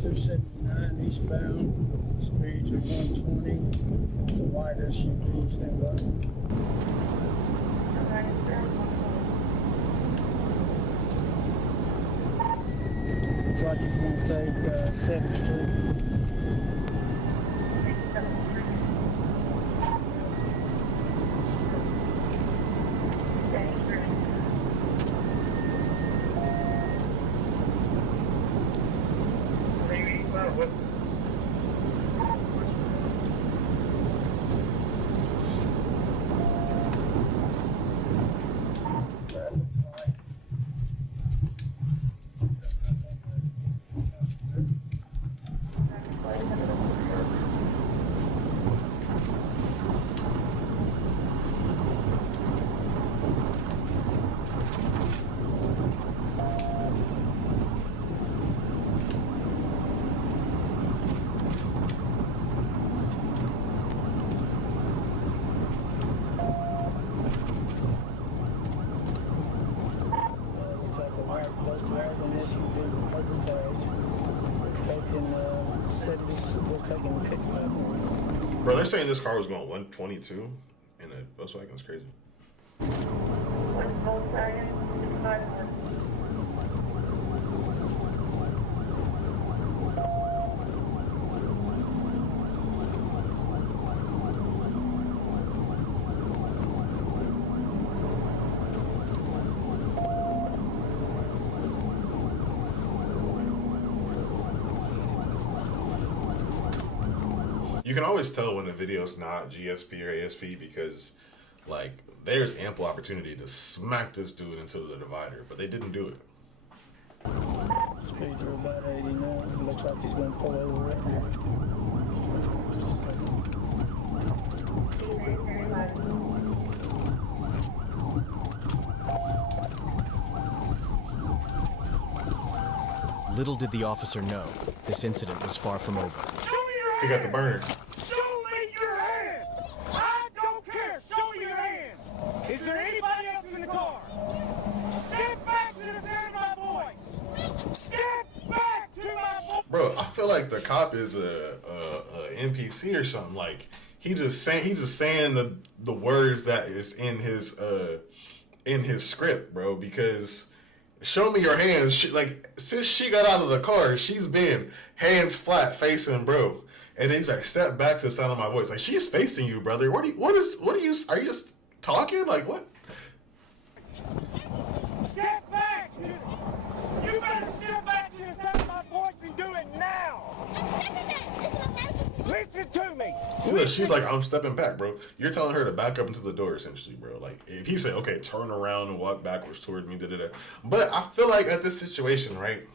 279 eastbound. Speeds are 120. The white SUV, stand by. Looks like he's going to take 7th Street. Bro, they're saying this car was going 122 in a Volkswagen. That's crazy. You can always tell when a video is not GSP or ASP because, like, there's ample opportunity to smack this dude into the divider, but they didn't do it. Speeds are about 89. Looks like he's going to pull over right now. Little did the officer know, this incident was far from over. He got the burner. Show me your hands! I don't care! Show me your hands! Is there anybody else in the car? Step back to the sound of my voice! Step back to my voice! Bro, I feel like the cop is a NPC or something. Like he's just saying the words that is in his script, bro. Because show me your hands. Since she got out of the car, she's been hands flat facing bro. And then he's like, step back to the sound of my voice. Like, she's facing you, brother. Are you just talking? Like, what? Step back! You better step back to the sound of my voice and do it now! Listen to me! See, look, she's like, I'm stepping back, bro. You're telling her to back up into the door, essentially, bro. Like, if he said, okay, turn around and walk backwards towards me, da-da-da. But I feel like at this situation, right,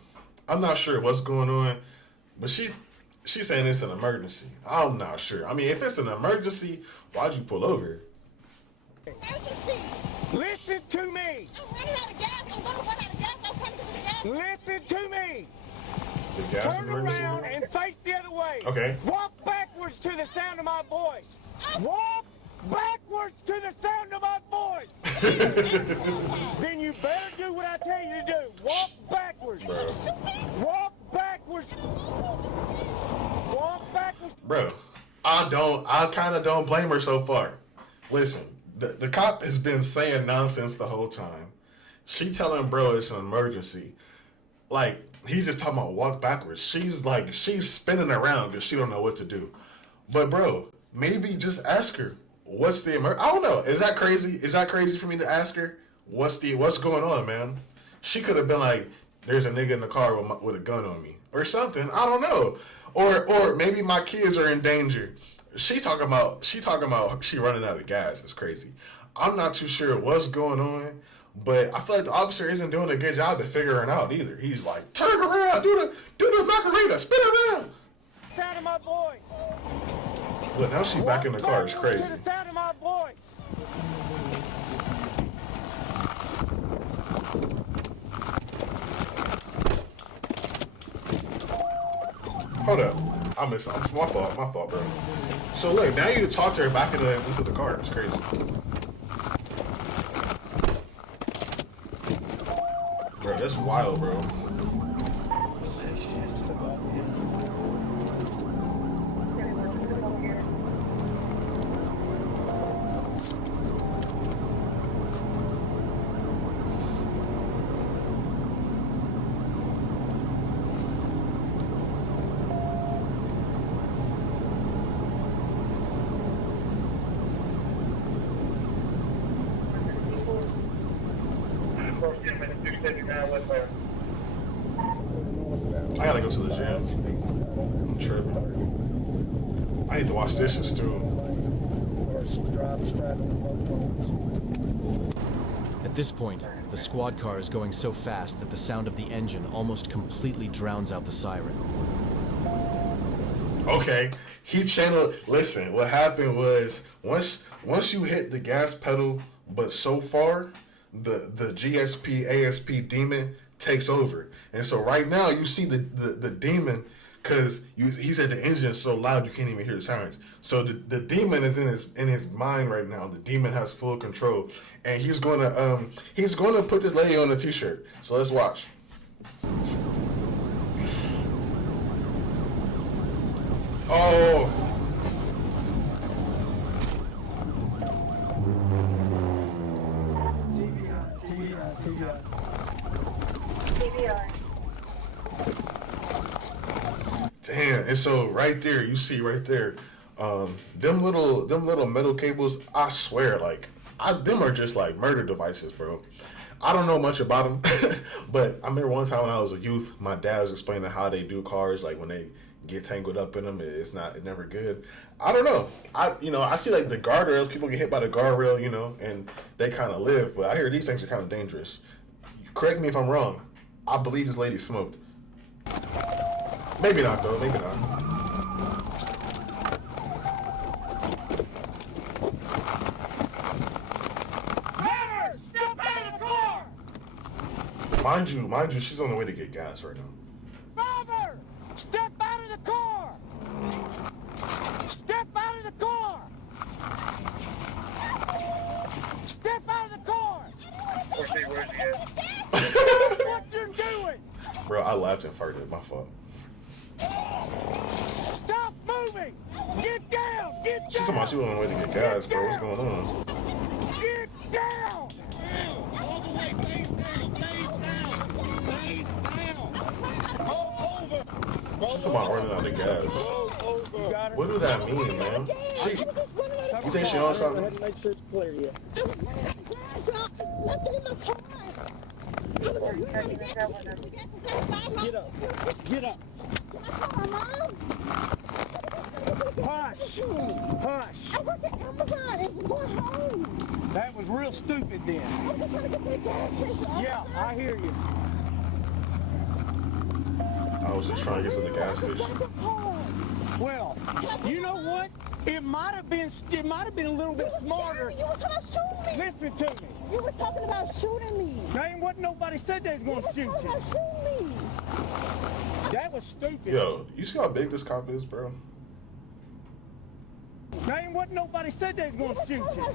I'm not sure what's going on, but she's saying it's an emergency. I'm not sure. I mean, if it's an emergency, why'd you pull over? Listen to me! Listen to me! The gas Turn emergency? around and face the other way. Okay. Walk backwards to the sound of my voice. Walk backwards to the sound of my voice. Then you better do what I tell you to do. Walk backwards. Bro. Walk backwards. Walk backwards. Bro, I kind of don't blame her so far. Listen, the cop has been saying nonsense the whole time. She telling bro it's an emergency. Like, he's just talking about walk backwards. She's spinning around because she don't know what to do. But bro, maybe just ask her, what's the I don't know. Is that crazy? Is that crazy for me to ask her? What's going on, man? She could have been like, there's a nigga in the car with a gun on me. Or something. I don't know. Or maybe my kids are in danger. She talking about she running out of gas. It's crazy. I'm not too sure what's going on, but I feel like the officer isn't doing a good job at figuring out either. He's like, turn around, do the Macarena, spin around. Sound of my voice. Look, now she's back in the car. It's crazy. To the sound of my voice. Hold up. I missed something. My fault, bro. So look, now you talk to her back into the car. It's crazy. Bro, that's wild, bro. I gotta go to the gym. I'm tripping. I need to wash dishes too. Or she's straddling both roads. At this point, the squad car is going so fast that the sound of the engine almost completely drowns out the siren. Okay, he channeled. Listen, what happened was once you hit the gas pedal, but so far, the GSP ASP demon takes over, and so right now you see the demon because he said the engine is so loud you can't even hear the sirens. So the demon is in his mind right now. The demon has full control, and he's gonna put this lady on a t-shirt. So let's watch. Oh. Damn, and so right there, you see right there, them little metal cables, I swear, like, them are just like murder devices, bro. I don't know much about them, but I remember one time when I was a youth, my dad was explaining how they do cars, like when they get tangled up in them, it's never good. I don't know. I see like the guardrails, people get hit by the guardrail, and they kind of live, but I hear these things are kind of dangerous. Correct me if I'm wrong. I believe this lady smoked. Maybe not though, maybe not. Driver, step out of the car! Mind you, she's on the way to get gas right now. Driver, step out of the car! Step out of the car! Step out of the car! What you doing? Bro, I laughed and farted. My fault. Stop moving! Get down! Get down! She's talking about she was on the way to get gas, bro. What's going on? Get down! All the way, face down. Roll over. She's talking about running out of gas. What do that mean, man? You think she on something? Make sure it's clear yet. Get up. Get up. Hush! Hush! I work at Amazon and we're home. That was real stupid then. I'm just trying to get to the gas station. Yeah, I hear you. I was just trying to get to the gas station. Well, you know what? It might have been a little bit smarter. You were trying to shoot me. Listen to me. You were talking about shooting me. There ain't what nobody said they was gonna shoot You were you. talking about shooting me. That was stupid. Yo, you see how big this cop is, bro? There ain't what nobody said they was gonna shoot you.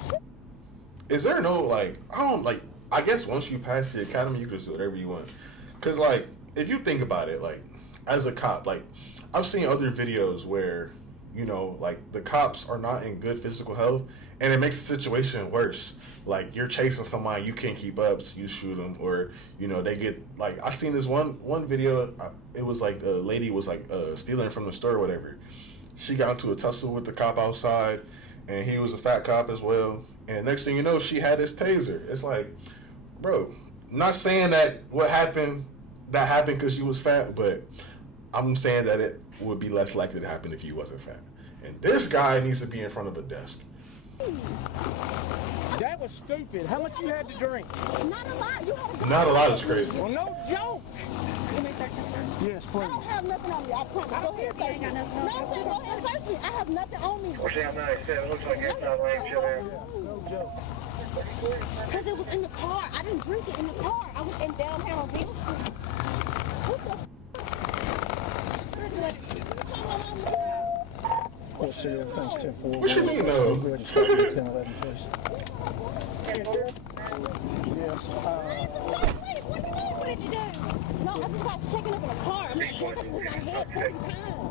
Is there no, like, I guess once you pass the academy, you can do whatever you want. Because, like, if you think about it, like, as a cop, like, I've seen other videos where, like, the cops are not in good physical health, and it makes the situation worse. Like, you're chasing somebody, you can't keep up, so you shoot them, or, they get, like, I seen this one video, it was like, the lady was, like, stealing from the store or whatever. She got into a tussle with the cop outside, and he was a fat cop as well. And next thing you know, she had this taser. It's like, bro, not saying that happened because you was fat, but I'm saying that it would be less likely to happen if you wasn't fat. And this guy needs to be in front of a desk. That was stupid. How much you had to drink? Not a lot. You had a Not a lot is crazy. Well, no joke. Yes, I don't please. have nothing on me. I promise. Go ahead, search me. No, I'm saying go ahead and search me. I have nothing on me. No joke. Because it was in the car. I didn't drink it in the car. I was in downtown on Beale Street. What the We'll see you offense 10-4. What you mean, though? Go ahead and start with 10-11, please. Yes. What did you do? No, I just got shaken up in the car. I'm not shaking up in my head 40 times.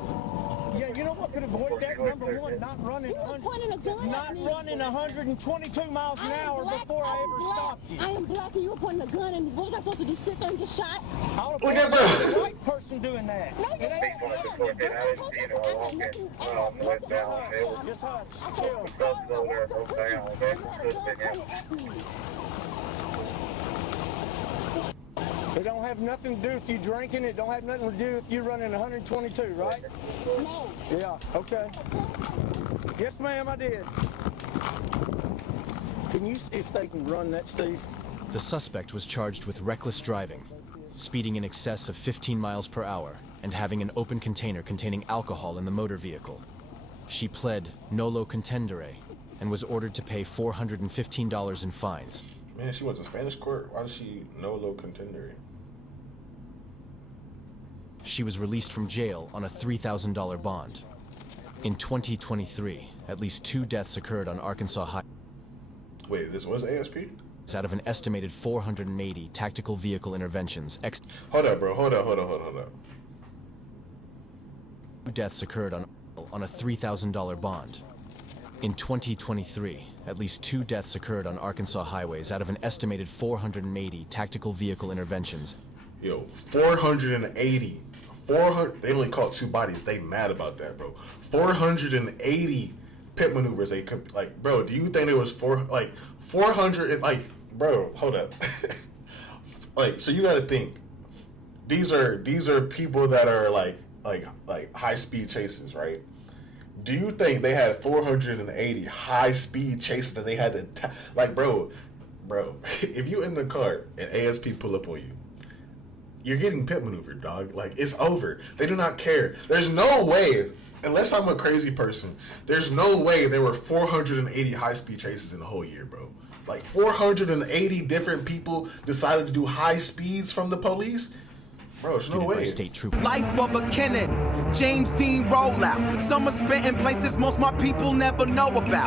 Yeah, you know what could avoid that? Number one, not running You were pointing a gun not at me. running 122 miles an hour before I ever stopped you. I am black and you were pointing a gun at me. What was I supposed to do? Sit there and get shot? I would Look at the bro. white person doing that. No, It you ain't- Just hush. Chill. It don't have nothing to do with you drinking. It don't have nothing to do with you running 122, right? No. Yeah, okay. Yes, ma'am, I did. Can you see if they can run that, Steve? The suspect was charged with reckless driving, speeding in excess of 15 miles per hour, and having an open container containing alcohol in the motor vehicle. She pled nolo contendere and was ordered to pay $415 in fines. Man, she went to Spanish court. Why does she nolo contendere? She was released from jail on a $3,000 bond. In 2023, at least 2 deaths occurred on Arkansas Highway. Wait, this was ASP? Out of an estimated 480 tactical vehicle interventions. Hold up, bro. Hold up. 2 deaths occurred on a $3,000 bond. In 2023, at least 2 deaths occurred on Arkansas highways out of an estimated 480 tactical vehicle interventions. Yo, 480. 400. They only caught 2 bodies. They mad about that, bro. 480 pit maneuvers. They could, like, bro. Do you think it was 400? Like, bro, hold up. Like, so you got to think. These are people that are like high speed chases, right? Do you think they had 480 high speed chases that they had to like, bro? If you in the car and ASP pull up on you, you're getting pit maneuvered, dog. Like, it's over. They do not care. There's no way, unless I'm a crazy person, there's no way there were 480 high speed chases in the whole year, bro. Like 480 different people decided to do high speeds from the police. Bro, there's no way. State troopers. Life of a Kennedy, James Dean rollout. Summer spent in places most my people never know about.